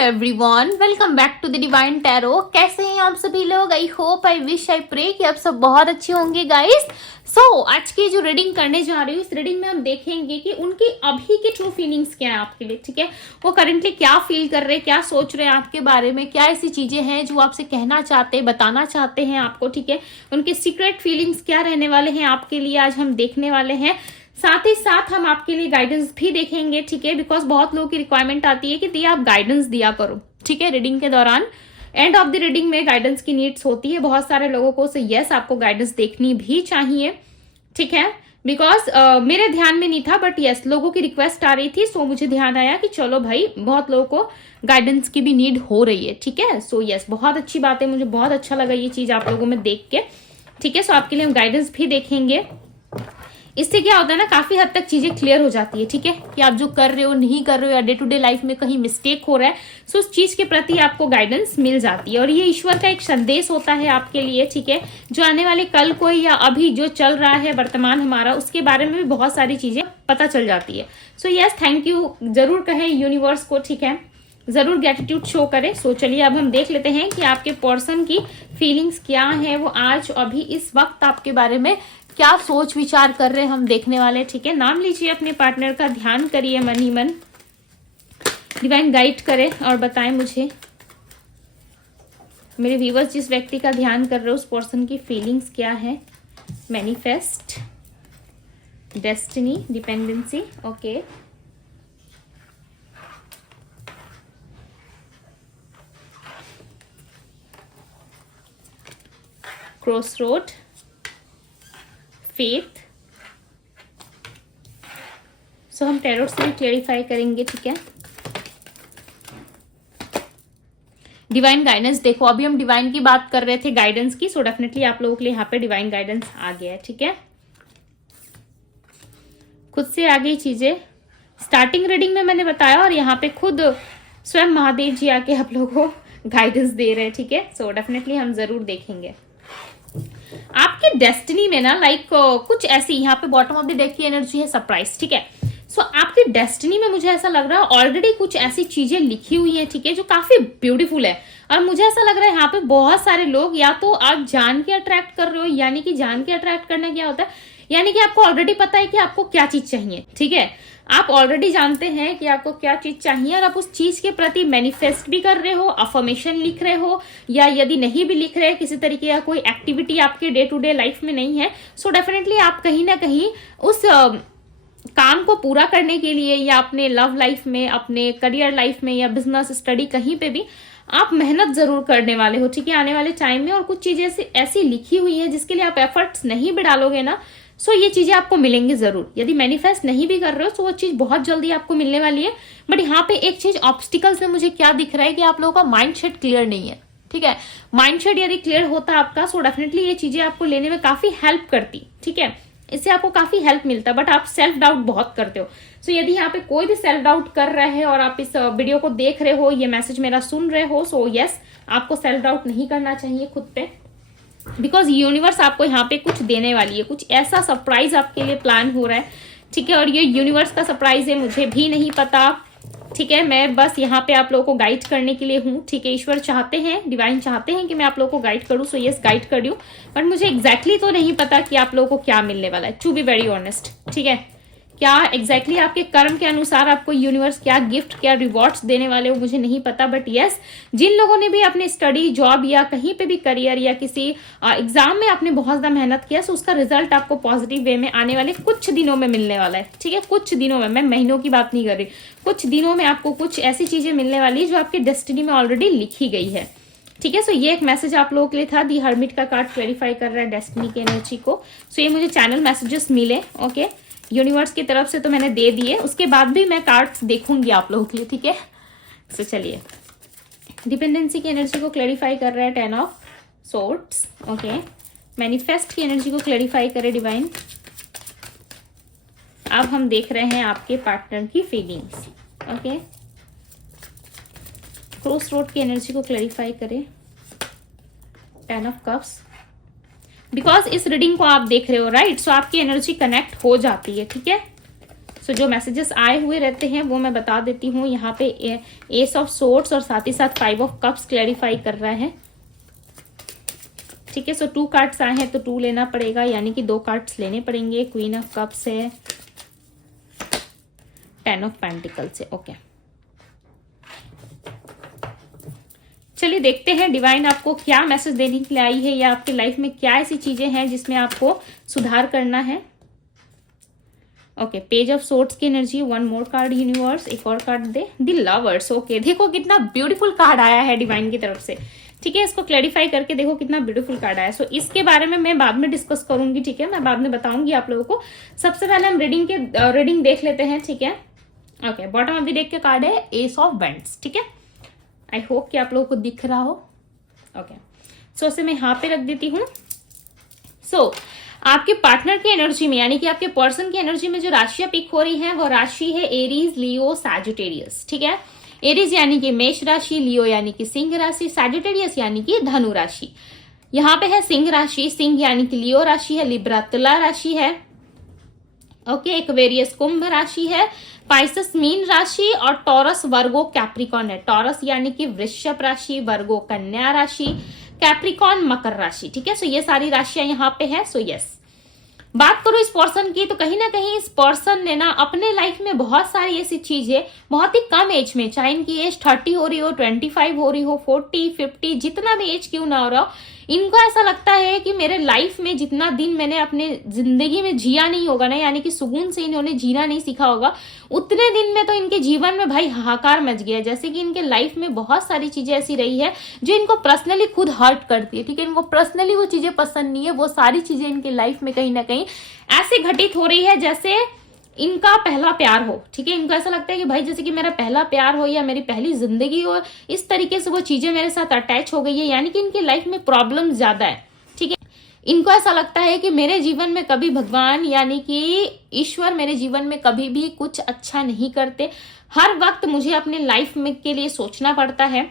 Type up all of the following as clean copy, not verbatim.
Everyone, welcome back to the divine tarot. कैसे हैं आप सभी लोग? I hope, I wish, I pray कि आप सब बहुत अच्छे होंगे गाइस। सो आज की जो रीडिंग करने जा रही हूँ, इस रीडिंग में हम देखेंगे कि उनकी अभी की ट्रू फीलिंग्स क्या है आपके लिए। ठीक है, वो करंटली क्या फील कर रहे हैं, क्या सोच रहे हैं आपके बारे में, क्या ऐसी चीजें हैं जो आपसे कहना चाहते हैं, बताना चाहते हैं आपको। ठीक है, उनके सीक्रेट फीलिंग्स क्या रहने वाले हैं आपके लिए, आज हम देखने वाले हैं। साथ ही साथ हम आपके लिए गाइडेंस भी देखेंगे। ठीक है, बिकॉज बहुत लोगों की रिक्वायरमेंट आती है कि दी आप गाइडेंस दिया करो। ठीक है, रीडिंग के दौरान एंड ऑफ द रीडिंग में गाइडेंस की नीड्स होती है बहुत सारे लोगों को। सो यस, आपको गाइडेंस देखनी भी चाहिए। ठीक है, बिकॉज मेरे ध्यान में नहीं था, बट यस, लोगों की रिक्वेस्ट आ रही थी। सो मुझे ध्यान आया कि चलो भाई, बहुत लोगों को गाइडेंस की भी नीड हो रही है। ठीक है, सो यस, बहुत अच्छी बात है, मुझे बहुत अच्छा लगा ये चीज आप लोगों में देख के। ठीक है, सो आपके लिए हम गाइडेंस भी देखेंगे। इससे क्या होता है ना, काफी हद तक चीजें क्लियर हो जाती है। ठीक है, कि आप जो कर रहे हो, नहीं कर रहे हो, या डे टू डे लाइफ में कहीं मिस्टेक हो रहा है, सो उस चीज के प्रति आपको गाइडेंस मिल जाती है। और ये ईश्वर का एक संदेश होता है आपके लिए। ठीक है, जो आने वाले कल को या अभी जो चल रहा है वर्तमान हमारा, उसके बारे में भी बहुत सारी चीजें पता चल जाती है। सो यस, थैंक यू जरूर कहें यूनिवर्स को। ठीक है, जरूर ग्रेटिट्यूड शो करें। सो चलिए अब हम देख लेते हैं कि आपके पर्सन की फीलिंग्स क्या है, वो आज अभी इस वक्त आपके बारे में क्या सोच विचार कर रहे हैं, हम देखने वाले। ठीक है, नाम लीजिए अपने पार्टनर का, ध्यान करिए मन ही मन। डिवाइन गाइड करें और बताएं मुझे, मेरे व्यूवर्स जिस व्यक्ति का ध्यान कर रहे हो उस पर्सन की फीलिंग्स क्या है। Manifest, destiny, dependency, okay, crossroad, faith. So हम टैरोट से भी क्लेरिफाई करेंगे। ठीक है, डिवाइन गाइडेंस देखो, अभी हम डिवाइन की बात कर रहे थे, गाइडेंस की। सो डेफिनेटली आप लोगों के लिए यहाँ पे डिवाइन गाइडेंस आ गया है। ठीक है, खुद से आ गई चीजें। स्टार्टिंग रीडिंग में मैंने बताया, और यहाँ पे खुद स्वयं महादेव जी आके आप लोगों को गाइडेंस दे रहे हैं। ठीक है, सो डेफिनेटली हम जरूर देखेंगे आपकी डेस्टिनी में ना, लाइक कुछ ऐसी, यहाँ पे बॉटम ऑफ द डेक की एनर्जी है सरप्राइज। ठीक है, सो आपकी डेस्टिनी में मुझे ऐसा लग रहा है ऑलरेडी कुछ ऐसी चीजें लिखी हुई हैं। ठीक है, जो काफी ब्यूटीफुल है। और मुझे ऐसा लग रहा है यहाँ पे बहुत सारे लोग, या तो आप जान के अट्रैक्ट कर रहे हो, यानी कि जान के अट्रैक्ट करना क्या होता है, यानी कि आपको ऑलरेडी पता है कि आपको क्या चीज चाहिए। ठीक है, आप ऑलरेडी जानते हैं कि आपको क्या चीज चाहिए, और आप उस चीज के प्रति मैनिफेस्ट भी कर रहे हो, अफर्मेशन लिख रहे हो, या यदि नहीं भी लिख रहे, किसी तरीके का कोई एक्टिविटी आपके डे टू डे लाइफ में नहीं है, सो डेफिनेटली आप कहीं ना कहीं उस काम को पूरा करने के लिए, या अपने लव लाइफ में, अपने करियर लाइफ में, या बिजनेस स्टडी, कहीं पे भी आप मेहनत जरूर करने वाले हो। ठीक है, आने वाले टाइम में। और कुछ चीजें ऐसी लिखी हुई है जिसके लिए आप एफर्ट्स नहीं भी डालोगे ना, सो ये चीजें आपको मिलेंगी जरूर। यदि मैनिफेस्ट नहीं भी कर रहे हो, सो वो चीज बहुत जल्दी आपको मिलने वाली है। बट यहाँ पे एक चीज ऑब्स्टिकल्स में मुझे क्या दिख रहा है कि आप लोगों का माइंडसेट क्लियर नहीं है। ठीक है, माइंडसेट यदि क्लियर होता आपका, सो डेफिनेटली ये चीजें आपको लेने में काफी हेल्प करती। ठीक है, इससे आपको काफी हेल्प मिलता है। बट आप सेल्फ डाउट बहुत करते हो। सो यदि यहाँ पे कोई भी सेल्फ डाउट कर रहा है और आप इस वीडियो को देख रहे हो, ये मैसेज मेरा सुन रहे हो, सो यस, आपको सेल्फ डाउट नहीं करना चाहिए खुद पे। बिकॉज यूनिवर्स आपको यहाँ पे कुछ देने वाली है, कुछ ऐसा सरप्राइज आपके लिए प्लान हो रहा है। ठीक है, और ये यूनिवर्स का सरप्राइज है, मुझे भी नहीं पता। ठीक है, मैं बस यहाँ पे आप लोगों को गाइड करने के लिए हूँ। ठीक है, ईश्वर चाहते हैं, डिवाइन चाहते हैं कि मैं आप लोगों को गाइड करूँ, सो यस, गाइड कर रही हूँ। बट मुझे एग्जैक्टली तो नहीं पता कि आप लोगों को क्या मिलने वाला है, टू बी वेरी ऑनेस्ट। ठीक है, क्या एग्जैक्टली आपके कर्म के अनुसार आपको यूनिवर्स क्या गिफ्ट, क्या रिवॉर्ड्स देने वाले हो, मुझे नहीं पता। बट यस, जिन लोगों ने भी अपने स्टडी, जॉब, या कहीं पे भी करियर, या किसी एग्जाम में आपने बहुत ज्यादा मेहनत किया, सो उसका रिजल्ट आपको पॉजिटिव वे में आने वाले कुछ दिनों में मिलने वाला है। ठीक है, कुछ दिनों में, मैं महीनों की बात नहीं कर रही, कुछ दिनों में आपको कुछ ऐसी चीजें मिलने वाली है जो आपके डेस्टिनी में ऑलरेडी लिखी गई है। ठीक है, सो ये एक मैसेज आप लोगों के लिए था। दी हर्मिट का कार्ड क्लेरिफाई कर रहा है डेस्टिनी की एनर्जी को। सो ये मुझे चैनल मैसेजेस मिले, ओके, यूनिवर्स की तरफ से, तो मैंने दे दिए। उसके बाद भी मैं कार्ड्स देखूंगी आप लोगों के लिए। ठीक है, सो चलिए, डिपेंडेंसी की एनर्जी को क्लेरिफाई कर रहा है 10 ऑफ सोर्ड्स, ओके। मैनिफेस्ट की एनर्जी को क्लेरिफाई करे डिवाइन। अब हम देख रहे हैं आपके पार्टनर की फीलिंग्स, ओके। क्रॉसरोड की एनर्जी को क्लेरिफाई करे 10 ऑफ कप्स। बिकॉज इस रीडिंग को आप देख रहे हो, राइट, सो आपकी एनर्जी कनेक्ट हो जाती है। ठीक है, सो जो मैसेजेस आए हुए रहते हैं वो मैं बता देती हूँ। यहाँ पे एस ऑफ सोर्ड्स और साथ ही साथ 5 ऑफ कप्स क्लैरिफाई कर रहा है, ठीक है। सो 2 कार्ड्स आए हैं तो 2 लेना पड़ेगा, यानी कि 2 कार्ड्स लेने पड़ेंगे। क्वीन ऑफ कप्स है, 10 ऑफ पेंटिकल्स है, ओके। चलिए देखते हैं डिवाइन आपको क्या मैसेज देने के लिए आई है, या आपकी लाइफ में क्या ऐसी चीजें हैं जिसमें आपको सुधार करना है। ओके, पेज ऑफ सोर्ड्स की एनर्जी, 1 मोर कार्ड यूनिवर्स, एक और card they, the lovers. Okay, देखो कितना ब्यूटीफुल कार्ड आया है डिवाइन की तरफ से, ठीक है। इसको क्लैरिफाई करके देखो कितना ब्यूटीफुल कार्ड आया। सो इसके बारे में मैं बाद में डिस्कस करूंगी, ठीक है, मैं बाद में बताऊंगी आप लोगों को। सबसे पहले हम रीडिंग देख लेते हैं, ठीक है। Okay, bottom of the deck के कार्ड है एस ऑफ वेंट्स, ठीक है। आई होप कि आप लोगों को दिख रहा हो। ओके, सो इसे मैं यहाँ पे रख देती हूँ। सो आपके पार्टनर की एनर्जी में, यानी कि आपके पर्सन की एनर्जी में जो राशियां पिक हो रही हैं वो राशि है एरीज, लियो, सैजिटेरियस, ठीक है। एरीज यानी कि मेष राशि, लियो यानी कि सिंह राशि, सैजिटेरियस यानी कि धनु राशि। यहाँ पे है सिंह राशि, सिंह यानी कि लियो राशि है, लिब्रा तुला राशि है, ओके। एक्वेरियस कुंभ राशि है, पाइसेस मीन राशि और टॉरस वर्गो कैप्रिकॉन है। टॉरस यानी कि वृषभ राशि, वर्गो कन्या राशि, कैप्रिकॉन मकर राशि, ठीक है। सो ये सारी राशियां यहाँ पे है। सो यस, बात करो इस पर्सन की, तो कहीं ना कहीं इस पर्सन ने ना अपने लाइफ में बहुत सारी ऐसी चीजें बहुत ही कम एज में, चाहे इनकी एज 30 हो रही हो, 25 हो रही हो, 40, 50, जितना भी एज क्यों ना हो रहा हो, इनको ऐसा लगता है कि मेरे लाइफ में जितना दिन मैंने अपने जिंदगी में जिया नहीं होगा ना, यानी कि सुकून से इन्होंने जीना नहीं सीखा होगा, उतने दिन में तो इनके जीवन में भाई हाहाकार मच गया। जैसे कि इनके लाइफ में बहुत सारी चीजें ऐसी रही है जो इनको पर्सनली खुद हर्ट करती है, ठीक है। इनको पर्सनली वो चीजें पसंद नहीं है, वो सारी चीजें इनके लाइफ में कहीं ना कहीं ऐसे घटित हो रही है जैसे इनका पहला प्यार हो, ठीक है। इनको ऐसा लगता है कि भाई जैसे कि मेरा पहला प्यार हो या मेरी पहली जिंदगी हो, इस तरीके से वो चीजें मेरे साथ अटैच हो गई है, यानी कि इनकी लाइफ में प्रॉब्लम ज्यादा है, ठीक है। इनको ऐसा लगता है कि मेरे जीवन में कभी भगवान यानी कि ईश्वर मेरे जीवन में कभी भी कुछ अच्छा नहीं करते, हर वक्त मुझे अपने लाइफ में के लिए सोचना पड़ता है,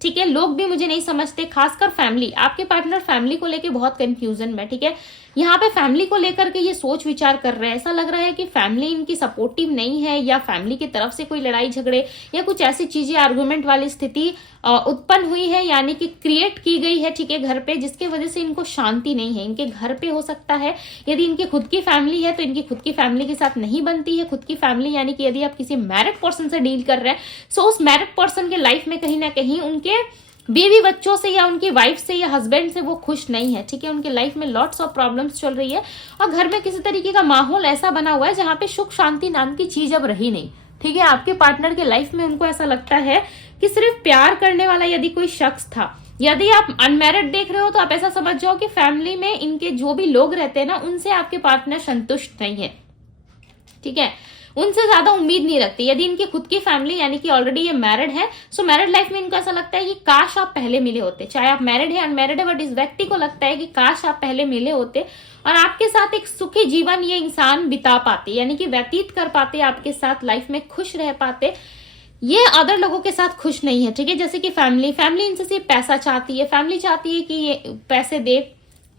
ठीक है। लोग भी मुझे नहीं समझते, खासकर फैमिली, आपके पार्टनर फैमिली को लेके बहुत कंफ्यूजन में, ठीक है। यहाँ पे फैमिली को लेकर के ये सोच विचार कर रहे हैं, ऐसा लग रहा है कि फैमिली इनकी सपोर्टिव नहीं है, या फैमिली की तरफ से कोई लड़ाई झगड़े या कुछ ऐसी चीजें आर्गुमेंट वाली स्थिति उत्पन्न हुई है, यानी कि क्रिएट की गई है, ठीक है, घर पे, जिसके वजह से इनको शांति नहीं है। इनके घर पे हो सकता है, यदि इनकी खुद की फैमिली है तो इनकी खुद की फैमिली के साथ नहीं बनती है। खुद की फैमिली यानी कि यदि आप किसी मैरिड पर्सन से डील कर रहे हैं, सो उस मैरिड पर्सन के लाइफ में कहीं ना कहीं उनके बीवी बच्चों से या उनकी वाइफ से या हस्बैंड से वो खुश नहीं है, ठीक है। उनके लाइफ में लॉट्स ऑफ प्रॉब्लम्स चल रही है और घर में किसी तरीके का माहौल ऐसा बना हुआ है जहां पे सुख शांति नाम की चीज अब रही नहीं, ठीक है। आपके पार्टनर के लाइफ में उनको ऐसा लगता है कि सिर्फ प्यार करने वाला यदि कोई शख्स था, यदि आप अनमैरिड देख रहे हो तो आप ऐसा समझ जाओ कि फैमिली में इनके जो भी लोग रहते हैं ना, उनसे आपके पार्टनर संतुष्ट नहीं है, ठीक है, उनसे ज्यादा उम्मीद नहीं रखती। यदि इनकी खुद की फैमिली यानी कि ऑलरेडी ये मैरिड है, सो मैरिड लाइफ में इनको ऐसा लगता है कि काश आप पहले मिले होते, चाहे आप मैरिड है अनमैरिड है, बट इस व्यक्ति को लगता है कि काश आप पहले मिले होते और आपके साथ एक सुखी जीवन ये इंसान बिता पाते, यानी कि व्यतीत कर पाते, आपके साथ लाइफ में खुश रह पाते। ये अदर लोगों के साथ खुश नहीं है, ठीक है। जैसे कि फैमिली इनसे सिर्फ पैसा चाहती है, फैमिली चाहती है कि ये पैसे दे,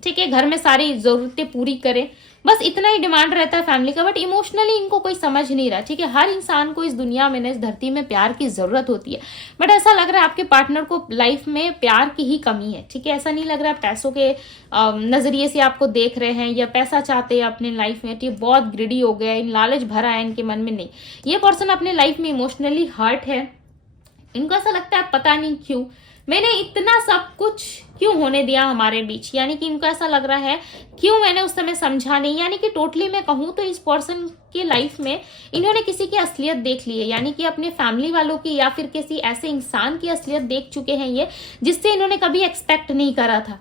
ठीक है, घर में सारी जरूरतें पूरी करे, बस इतना ही डिमांड रहता है फैमिली का। बट इमोशनली इनको कोई समझ नहीं रहा, ठीक है। हर इंसान को इस दुनिया में ना, इस धरती में प्यार की जरूरत होती है, बट ऐसा लग रहा है आपके पार्टनर को लाइफ में प्यार की ही कमी है, ठीक है। ऐसा नहीं लग रहा पैसों के नजरिए से आपको देख रहे हैं या पैसा चाहते हैं अपने लाइफ में, ठीक है, बहुत ग्रिडी हो गया, इन लालच भरा है इनके मन में। नहीं, ये पर्सन अपने लाइफ में इमोशनली हर्ट है। इनको ऐसा लगता है पता नहीं क्यों मैंने इतना सब कुछ क्यों होने दिया हमारे बीच, यानी कि इनको ऐसा लग रहा है क्यों मैंने उस समय समझा नहीं। यानी कि टोटली मैं कहूं तो इस पर्सन की लाइफ में इन्होंने किसी की असलियत देख ली है, यानी कि अपने फैमिली वालों की या फिर किसी ऐसे इंसान की असलियत देख चुके हैं ये, जिससे इन्होंने कभी एक्सपेक्ट नहीं करा था,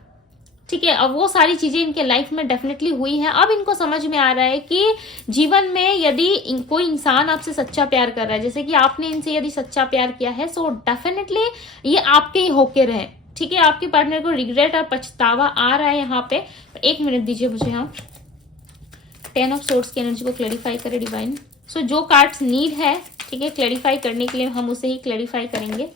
ठीक है। अब वो सारी चीजें इनके लाइफ में डेफिनेटली हुई हैं। अब इनको समझ में आ रहा है कि जीवन में यदि कोई इंसान आपसे सच्चा प्यार कर रहा है, जैसे कि आपने इनसे यदि सच्चा प्यार किया है, सो डेफिनेटली ये आपके ही होके रहे, ठीक है। आपके पार्टनर को रिग्रेट और पछतावा आ रहा है यहाँ पे। एक मिनट दीजिए मुझे, हाँ, 10 ऑफ सोर्ड्स की एनर्जी को क्लैरिफाई करे डिवाइन। सो जो कार्ड्स नीड है, ठीक है, क्लैरिफाई करने के लिए हम उसे ही क्लैरिफाई करेंगे।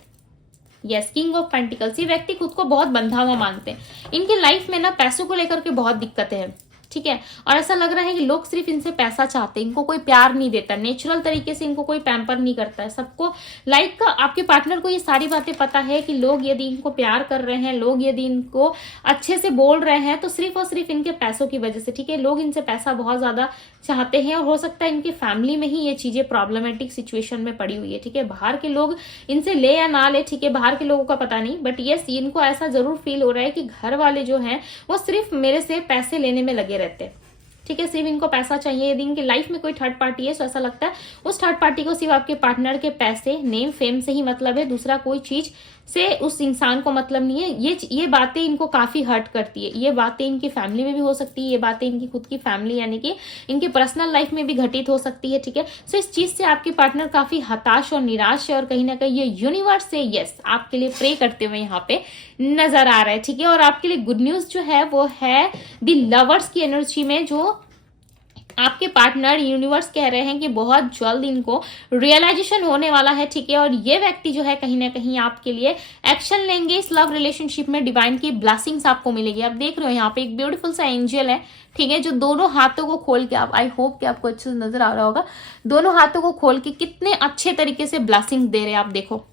Yes, king of pentacles. ये व्यक्ति खुद को बहुत बंधा हुआ मानते हैं। इनकी लाइफ में ना पैसों को लेकर के बहुत दिक्कतें हैं, ठीक है। और ऐसा लग रहा है कि लोग सिर्फ इनसे पैसा चाहते हैं, इनको कोई प्यार नहीं देता, नेचुरल तरीके से इनको कोई पैम्पर नहीं करता है। सबको लाइक आपके पार्टनर को ये सारी बातें पता है कि लोग यदि इनको प्यार कर रहे हैं, लोग यदि इनको अच्छे से बोल रहे हैं तो सिर्फ और सिर्फ इनके पैसों की वजह से, ठीक है। लोग इनसे पैसा बहुत ज्यादा चाहते हैं और हो सकता है इनकी फैमिली में ही ये चीजें प्रॉब्लमेटिक सिचुएशन में पड़ी हुई है, ठीक है। बाहर के लोग इनसे ले या ना ले, ठीक है, बाहर के लोगों का पता नहीं, बट यस इनको ऐसा जरूर फील हो रहा है कि घर वाले जो हैं वो सिर्फ मेरे से पैसे लेने में लगे रहते हैं, ठीक है। सिर्फ इनको पैसा चाहिए। यदि इनकी लाइफ में कोई थर्ड पार्टी है तो ऐसा लगता है उस थर्ड पार्टी को सिर्फ आपके पार्टनर के पैसे, नेम, फेम से ही मतलब है, दूसरा कोई चीज से उस इंसान को मतलब नहीं है। ये बातें इनको काफी हर्ट करती है। ये बातें इनकी फैमिली में भी हो सकती है, ये बातें इनकी खुद की फैमिली यानी कि इनकी पर्सनल लाइफ में भी घटित हो सकती है, ठीक है। सो इस चीज से आपके पार्टनर काफी हताश और निराश है और कहीं ना कहीं ये यूनिवर्स से यस आपके लिए प्रे करते हुए यहाँ पे नजर आ रहा है, ठीक है। और आपके लिए गुड न्यूज जो है वो है द लवर्स की एनर्जी में, जो आपके पार्टनर यूनिवर्स कह रहे हैं कि बहुत जल्द इनको रियलाइजेशन होने वाला है, ठीक है। और ये व्यक्ति जो है कहीं ना कहीं आपके लिए एक्शन लेंगे इस लव रिलेशनशिप में। डिवाइन की ब्लेसिंग्स आपको मिलेगी। आप देख रहे हो यहाँ पे एक ब्यूटीफुल सा एंजल है, ठीक है, जो दोनों हाथों को खोल के, आप आई होप कि आपको अच्छे से नजर आ रहा होगा, दोनों हाथों को खोल के कितने अच्छे तरीके से ब्लेसिंग दे रहे हैं। आप देखो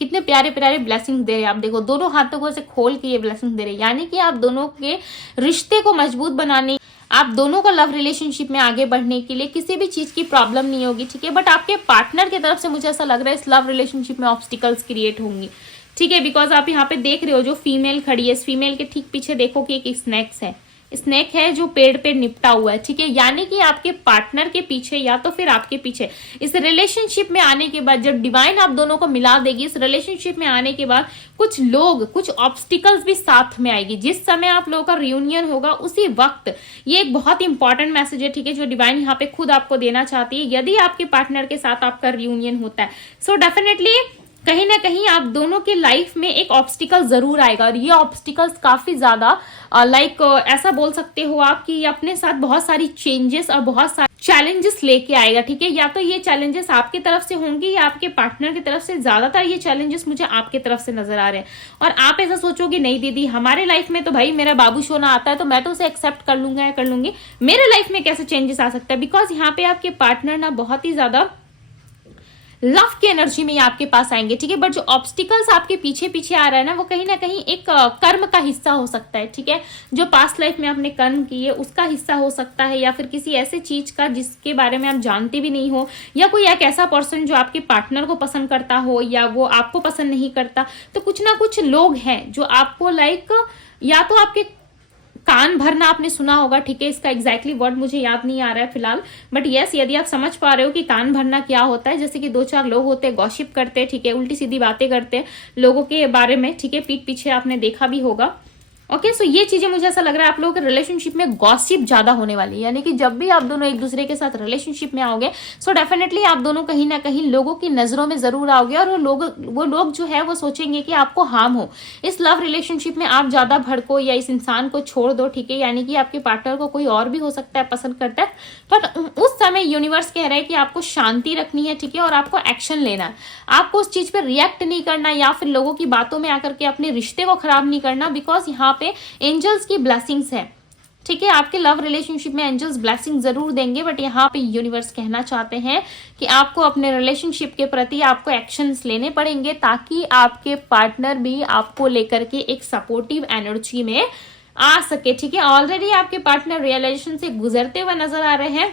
कितने प्यारे प्यारे ब्लेसिंग दे रहे हैं। आप देखो दोनों हाथों को ऐसे खोल के ये ब्लेसिंग दे रहे हैं, यानी कि आप दोनों के रिश्ते को मजबूत बनाने, आप दोनों का लव रिलेशनशिप में आगे बढ़ने के लिए किसी भी चीज की प्रॉब्लम नहीं होगी, ठीक है। बट आपके पार्टनर की तरफ से मुझे ऐसा लग रहा है इस लव रिलेशनशिप में ऑब्स्टिकल्स क्रिएट होंगी, ठीक है। बिकॉज आप यहाँ पे देख रहे हो जो फीमेल खड़ी है, इस फीमेल के ठीक पीछे देखो कि एक स्नैक्स है, स्नेक है जो पेड़ पे निपटा हुआ है, ठीक है। यानी कि आपके पार्टनर के पीछे या तो फिर आपके पीछे इस रिलेशनशिप में आने के बाद, जब डिवाइन आप दोनों को मिला देगी, इस रिलेशनशिप में आने के बाद कुछ लोग, कुछ ऑब्स्टिकल्स भी साथ में आएगी। जिस समय आप लोगों का रियूनियन होगा उसी वक्त, ये एक बहुत इंपॉर्टेंट मैसेज है, ठीक है, जो डिवाइन यहाँ पे खुद आपको देना चाहती है। यदि आपके पार्टनर के साथ आपका रियूनियन होता है सो डेफिनेटली कहीं ना कहीं आप दोनों के लाइफ में एक ऑब्स्टिकल जरूर आएगा। और ये ऑब्स्टिकल्स काफी ज्यादा लाइक ऐसा बोल सकते हो आप कि अपने साथ बहुत सारी चेंजेस और बहुत सारे चैलेंजेस लेके आएगा, ठीक है। या तो ये चैलेंजेस आपकी तरफ से होंगे या आपके पार्टनर की तरफ से। ज्यादातर ये चैलेंजेस मुझे आपके तरफ से नजर आ रहे हैं। और आप ऐसा सोचोगे नहीं दीदी हमारे लाइफ में तो भाई मेरा बाबू सोना आता है तो मैं तो उसे एक्सेप्ट कर लूंगा या कर लूंगी, मेरे लाइफ में कैसे चेंजेस आ सकता है। बिकॉज यहाँ पे आपके पार्टनर ना बहुत ही ज्यादा लव की एनर्जी में आपके पास आएंगे, ठीक है। बट जो ऑब्स्टिकल्स आपके पीछे पीछे आ रहा है ना, वो कहीं ना कहीं एक कर्म का हिस्सा हो सकता है, ठीक है। जो पास्ट लाइफ में आपने कर्म किए उसका हिस्सा हो सकता है, या फिर किसी ऐसे चीज का जिसके बारे में आप जानते भी नहीं हो, या कोई एक ऐसा पर्सन जो आपके पार्टनर को पसंद करता हो या वो आपको पसंद नहीं करता। तो कुछ ना कुछ लोग हैं जो आपको लाइक, या तो आपके कान भरना आपने सुना होगा, ठीक है। इसका एग्जैक्टली वर्ड मुझे याद नहीं आ रहा है फिलहाल, बट यस यदि आप समझ पा रहे हो कि कान भरना क्या होता है, जैसे कि दो चार लोग होते हैं गॉसिप करते हैं, ठीक है, उल्टी सीधी बातें करते हैं लोगों के बारे में, ठीक है, पीठ पीछे आपने देखा भी होगा। ओके सो ये चीजें मुझे ऐसा लग रहा है आप लोगों के रिलेशनशिप में गॉसिप ज्यादा होने वाली है। यानी कि जब भी आप दोनों एक दूसरे के साथ रिलेशनशिप में आओगे सो डेफिनेटली आप दोनों कहीं ना कहीं लोगों की नजरों में जरूर आओगे, और वो लोग जो है वो सोचेंगे कि आपको हार्म हो। इस लव रिलेशनशिप में आप ज्यादा भड़को या इस इंसान को छोड़ दो, ठीक है। यानी कि आपके पार्टनर को कोई और भी हो सकता है पसंद करता है, बट उस समय यूनिवर्स कह रहा है कि आपको शांति रखनी है, ठीक है, और आपको एक्शन लेना है। आपको उस चीज पर रिएक्ट नहीं करना या फिर लोगों की बातों में आकर के अपने रिश्ते को खराब नहीं करना। बिकॉज यहाँ पे एंजल्स की ब्लेसिंग्स है, ठीक है। आपके लव रिलेशनशिप में एंजल्स ब्लेसिंग जरूर देंगे, बट यहाँ पे यूनिवर्स कहना चाहते हैं कि आपको अपने रिलेशनशिप के प्रति आपको एक्शंस लेने पड़ेंगे ताकि आपके पार्टनर भी आपको लेकर के एक सपोर्टिव एनर्जी में आ सके, ठीक है। ऑलरेडी आपके पार्टनर रियलाइजेशन से गुजरते हुए नजर आ रहे हैं,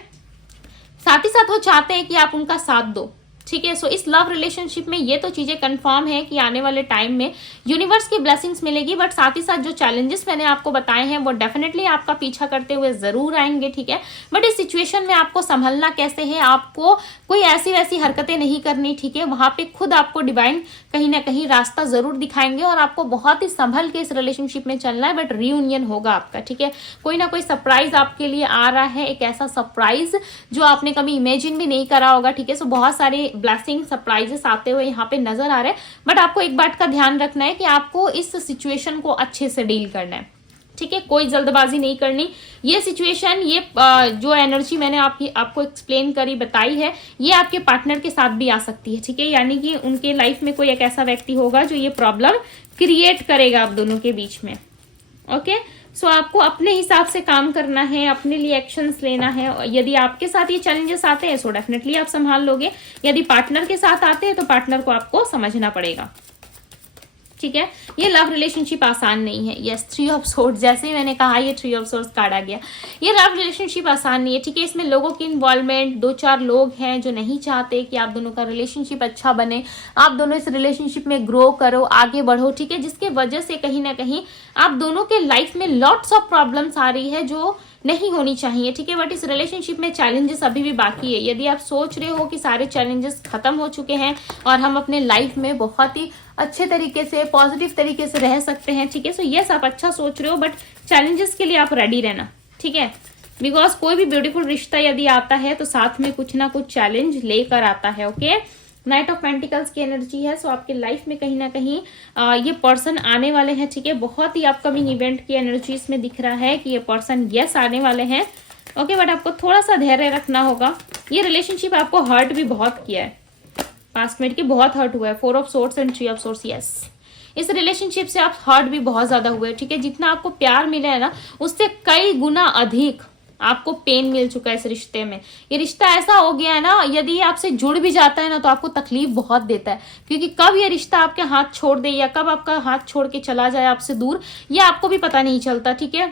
साथ ही साथ वो चाहते हैं कि आप उनका साथ दो, ठीक है। सो इस लव रिलेशनशिप में ये तो चीजें कंफर्म है कि आने वाले टाइम में यूनिवर्स की ब्लेसिंग्स मिलेगी, बट साथ ही साथ जो चैलेंजेस मैंने आपको बताए हैं वो डेफिनेटली आपका पीछा करते हुए जरूर आएंगे, ठीक है। बट इस सिचुएशन में आपको संभलना कैसे है, आपको कोई ऐसी वैसी हरकतें नहीं करनी, ठीक है। वहां पे खुद आपको डिवाइन कहीं ना कहीं रास्ता जरूर दिखाएंगे और आपको बहुत ही संभल के इस रिलेशनशिप में चलना है। बट रियूनियन होगा आपका, ठीक है। कोई ना कोई सरप्राइज आपके लिए आ रहा है, एक ऐसा सरप्राइज जो आपने कभी इमेजिन भी नहीं करा होगा, ठीक है। सो बहुत सारे ब्लेसिंग सरप्राइजेस आते हुए यहाँ पे नजर आ रहे हैं, बट आपको एक बात का ध्यान रखना है कि आपको इस सिचुएशन को अच्छे से डील करना है, ठीक है। कोई जल्दबाजी नहीं करनी। ये सिचुएशन, ये जो एनर्जी मैंने आपको एक्सप्लेन करी बताई है, ये आपके पार्टनर के साथ भी आ सकती है, ठीक है। यानी कि उनके लाइफ में कोई एक ऐसा व्यक्ति होगा जो ये प्रॉब्लम क्रिएट करेगा आप दोनों के बीच में। ओके सो आपको अपने हिसाब से काम करना है, अपने लिए एक्शंस लेना है। यदि आपके साथ ये चैलेंजेस आते हैं सो डेफिनेटली आप संभाल लोगे, यदि पार्टनर के साथ आते हैं तो पार्टनर को आपको समझना पड़ेगा, ठीक है। ये लव रिलेशनशिप आसान नहीं है। यस, 3 ऑफ सोर्ड्स, जैसे ही मैंने कहा ये 3 ऑफ सोर्ड्स कार्ड आ गया। ये लव रिलेशनशिप आसान नहीं है, ठीक है। इसमें लोगों की इन्वॉल्वमेंट, 2-4 लोग हैं जो नहीं चाहते कि आप दोनों का रिलेशनशिप अच्छा बने, आप दोनों इस रिलेशनशिप में ग्रो करो, आगे बढ़ो, ठीक है। जिसके वजह से कहीं ना कहीं आप दोनों के लाइफ में लॉट्स ऑफ प्रॉब्लम्स आ रही है जो नहीं होनी चाहिए, ठीक है। बट इस रिलेशनशिप में चैलेंजेस अभी भी बाकी है। यदि आप सोच रहे हो कि सारे चैलेंजेस खत्म हो चुके हैं और हम अपने लाइफ में बहुत ही अच्छे तरीके से, पॉजिटिव तरीके से रह सकते हैं, ठीक है। सो यस, आप अच्छा सोच रहे हो, बट चैलेंजेस के लिए आप रेडी रहना, ठीक है। बिकॉज कोई भी ब्यूटीफुल रिश्ता यदि आता है तो साथ में कुछ ना कुछ चैलेंज लेकर आता है, ओके। नाइट ऑफ पेंटिकल्स की एनर्जी है। सो आपके लाइफ में कहीं ना कहीं ये पर्सन आने वाले हैं, ठीक है। बहुत ही अपकमिंग इवेंट की एनर्जी इसमें दिख रहा है कि ये पर्सन यस आने वाले हैं, ओके। बट आपको थोड़ा सा धैर्य रखना होगा। ये रिलेशनशिप आपको हर्ट भी बहुत किया है, पास्ट में, की बहुत हर्ट हुआ है। 4 of swords and 3 of swords, yes. इस रिलेशनशिप से आप हर्ट भी बहुत ज्यादा हुए, ठीक है। जितना आपको प्यार मिला है ना, उससे कई गुना अधिक आपको पेन मिल चुका है इस रिश्ते में। ये रिश्ता ऐसा हो गया है ना, यदि आपसे जुड़ भी जाता है ना तो आपको तकलीफ बहुत देता है, क्योंकि कब ये रिश्ता आपके हाथ छोड़ दे या कब आपका हाथ छोड़ के चला जाए आपसे दूर, ये आपको भी पता नहीं चलता, ठीक है।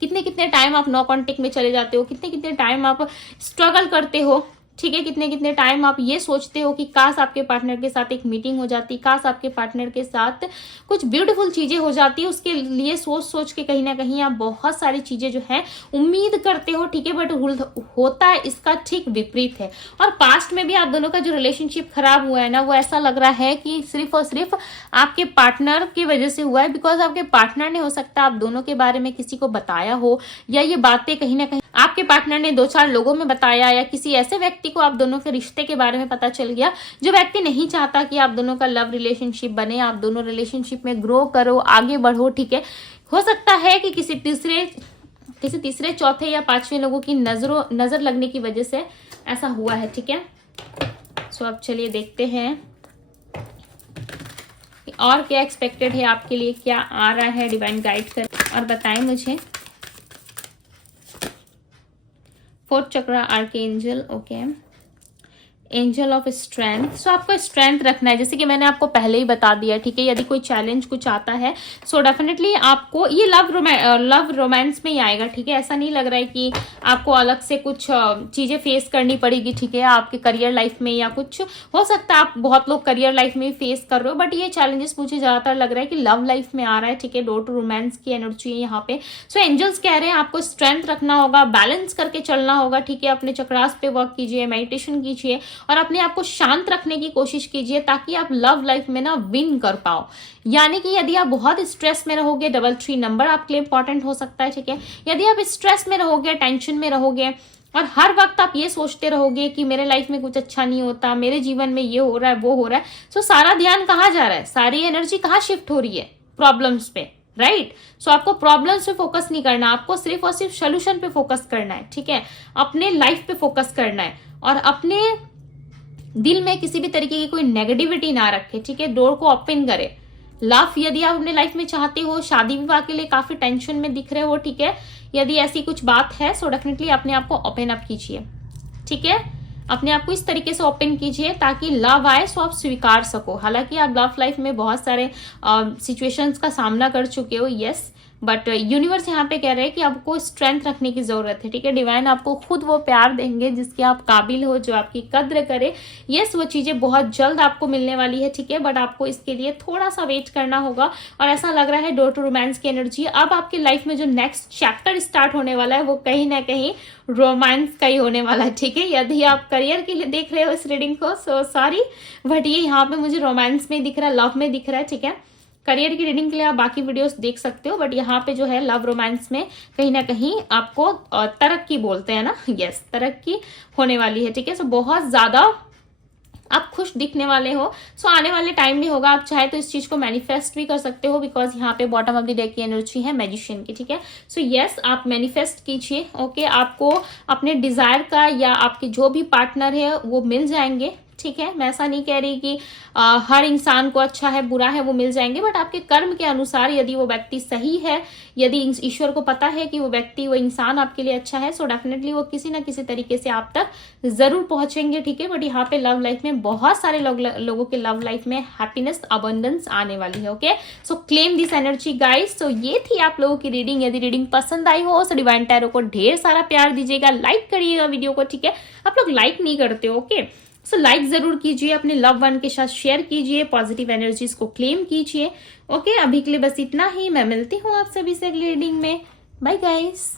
कितने कितने टाइम आप नो कॉन्टेक्ट में चले जाते हो, कितने कितने टाइम आप स्ट्रगल करते हो, ठीक है। कितने कितने टाइम आप ये सोचते हो कि काश आपके पार्टनर के साथ एक मीटिंग हो जाती, काश आपके पार्टनर के साथ कुछ ब्यूटीफुल चीजें हो जाती। उसके लिए सोच सोच के कहीं ना कहीं आप बहुत सारी चीजें जो है उम्मीद करते हो, ठीक है। बट होता है इसका ठीक विपरीत है। और पास्ट में भी आप दोनों का जो रिलेशनशिप खराब हुआ है ना, वो ऐसा लग रहा है कि सिर्फ और सिर्फ आपके पार्टनर की वजह से हुआ है। बिकॉज आपके पार्टनर ने, हो सकता है आप दोनों के बारे में किसी को बताया हो, या ये बातें कहीं ना कहीं आपके पार्टनर ने 2-4 लोगों में बताया, या किसी ऐसे व्यक्ति को आप दोनों के रिश्ते के बारे में पता चल गया जो व्यक्ति नहीं चाहता कि आप दोनों का लव रिलेशनशिप बने, आप दोनों रिलेशनशिप में ग्रो करो, आगे बढ़ो, ठीक है। हो सकता है कि किसी तीसरे, चौथे या 5वें लोगों की नजर लगने की वजह से ऐसा हुआ है, ठीक है। सो अब चलिए देखते हैं और क्या एक्सपेक्टेड है आपके लिए, क्या आ रहा है, डिवाइन गाइड कर और बताएं मुझे। 4th chakra archangel, okay. Angel of strength. So आपको स्ट्रेंथ रखना है, जैसे कि मैंने आपको पहले ही बता दिया, ठीक है। यदि कोई चैलेंज कुछ आता है सो डेफिनेटली आपको ये लव रोमांस में ही आएगा, ठीक है। ऐसा नहीं लग रहा है कि आपको अलग से कुछ चीजें फेस करनी पड़ेगी, ठीक है। आपके करियर लाइफ में या कुछ हो सकता है, आप बहुत लोग करियर लाइफ में फेस कर रहे हो, बट ये चैलेंजेस मुझे ज्यादातर लग रहा है कि लव लाइफ में आ रहा है, ठीक है। डोर टू रोमांस की एनर्जी है यहाँ पे। सो एंजल्स कह रहे हैं आपको स्ट्रेंथ रखना होगा, बैलेंस करके चलना होगा, ठीक है। अपने चक्रास पे वर्क कीजिए, मेडिटेशन कीजिए और अपने आप को शांत रखने की कोशिश कीजिए, ताकि आप लव लाइफ में ना विन कर पाओ। यानी कि यदि आप बहुत स्ट्रेस में रहोगे, 33 नंबर आपके लिए इंपॉर्टेंट हो सकता है, ठीक है। यदि आप स्ट्रेस में रहोगे, टेंशन में रहोगे और हर वक्त आप ये सोचते रहोगे कि मेरे लाइफ में कुछ अच्छा नहीं होता, मेरे जीवन में ये हो रहा है, वो हो रहा है, तो सारा ध्यान कहाँ जा रहा है, सारी एनर्जी कहाँ शिफ्ट हो रही है, प्रॉब्लम्स पे, राइट। सो आपको प्रॉब्लम्स पे फोकस नहीं करना, आपको सिर्फ और सिर्फ सोल्यूशन पे फोकस करना है, ठीक है। अपने लाइफ पे फोकस करना है और अपने दिल में किसी भी तरीके की कोई नेगेटिविटी ना रखे, ठीक है। डोर को ओपन करे। लव यदि आप अपने लाइफ में चाहते हो, शादी विवाह के लिए काफी टेंशन में दिख रहे हो, ठीक है। यदि ऐसी कुछ बात है सो डेफिनेटली अपने आप को ओपन अप कीजिए, ठीक है। अपने आप को इस तरीके से ओपन कीजिए ताकि लव आए सो आप स्वीकार सको। हालांकि आप लव लाइफ में बहुत सारे सिचुएशंस का सामना कर चुके हो, यस, बट यूनिवर्स यहाँ पे कह रहे हैं कि आपको स्ट्रेंथ रखने की जरूरत है, ठीक है। डिवाइन आपको खुद वो प्यार देंगे जिसके आप काबिल हो, जो आपकी कद्र करे। यस, वो चीजें बहुत जल्द आपको मिलने वाली है, ठीक है। बट आपको इसके लिए थोड़ा सा वेट करना होगा और ऐसा लग रहा है डोर टू रोमांस की एनर्जी अब आपकी लाइफ में जो नेक्स्ट चैप्टर स्टार्ट होने वाला है वो कहीं ना कहीं रोमांस का ही होने वाला है, ठीक है। यदि आप करियर के लिए देख रहे हो इस रीडिंग को सो सॉरी, बट ये यहाँ पे मुझे रोमांस में दिख रहा है, लव में दिख रहा है, ठीक है। करियर की रीडिंग के लिए आप बाकी वीडियोस देख सकते हो, बट यहाँ पे जो है लव रोमांस में कहीं ना कहीं आपको तरक्की बोलते हैं ना, यस, तरक्की होने वाली है, ठीक है। सो बहुत ज्यादा आप खुश दिखने वाले हो। सो आने वाले टाइम भी होगा, आप चाहे तो इस चीज को मैनिफेस्ट भी कर सकते हो, बिकॉज यहाँ पे बॉटम ऑफ द डेक की एनर्जी है मैजिशियन की, ठीक है। सो यस, आप मैनिफेस्ट कीजिए, ओके। आपको अपने डिजायर का या आपके जो भी पार्टनर है वो मिल जाएंगे, ठीक है। मैं ऐसा नहीं कह रही कि हर इंसान को अच्छा है बुरा है वो मिल जाएंगे, बट आपके कर्म के अनुसार यदि वो व्यक्ति सही है, यदि ईश्वर को पता है कि वो व्यक्ति वो इंसान आपके लिए अच्छा है, सो डेफिनेटली वो किसी ना किसी तरीके से आप तक जरूर पहुंचेंगे, ठीक है। बट यहाँ पे लव लाइफ में बहुत सारे लोगों के लव लाइफ में हैप्पीनेस अबंडेंस आने वाली है। Okay, so claim this energy guys. So ये थी आप लोगों की रीडिंग। यदि रीडिंग पसंद आई हो तो डिवाइन टैरो को ढेर सारा प्यार दीजिएगा, लाइक करिएगा वीडियो को, ठीक है। आप लोग लाइक नहीं करते हो, ओके, सो लाइक जरूर कीजिए, अपने लव वन के साथ शेयर कीजिए, पॉजिटिव एनर्जीज को क्लेम कीजिए। ओके, अभी के लिए बस इतना ही। मैं मिलती हूँ आप सभी से अगली रीडिंग में। Bye guys.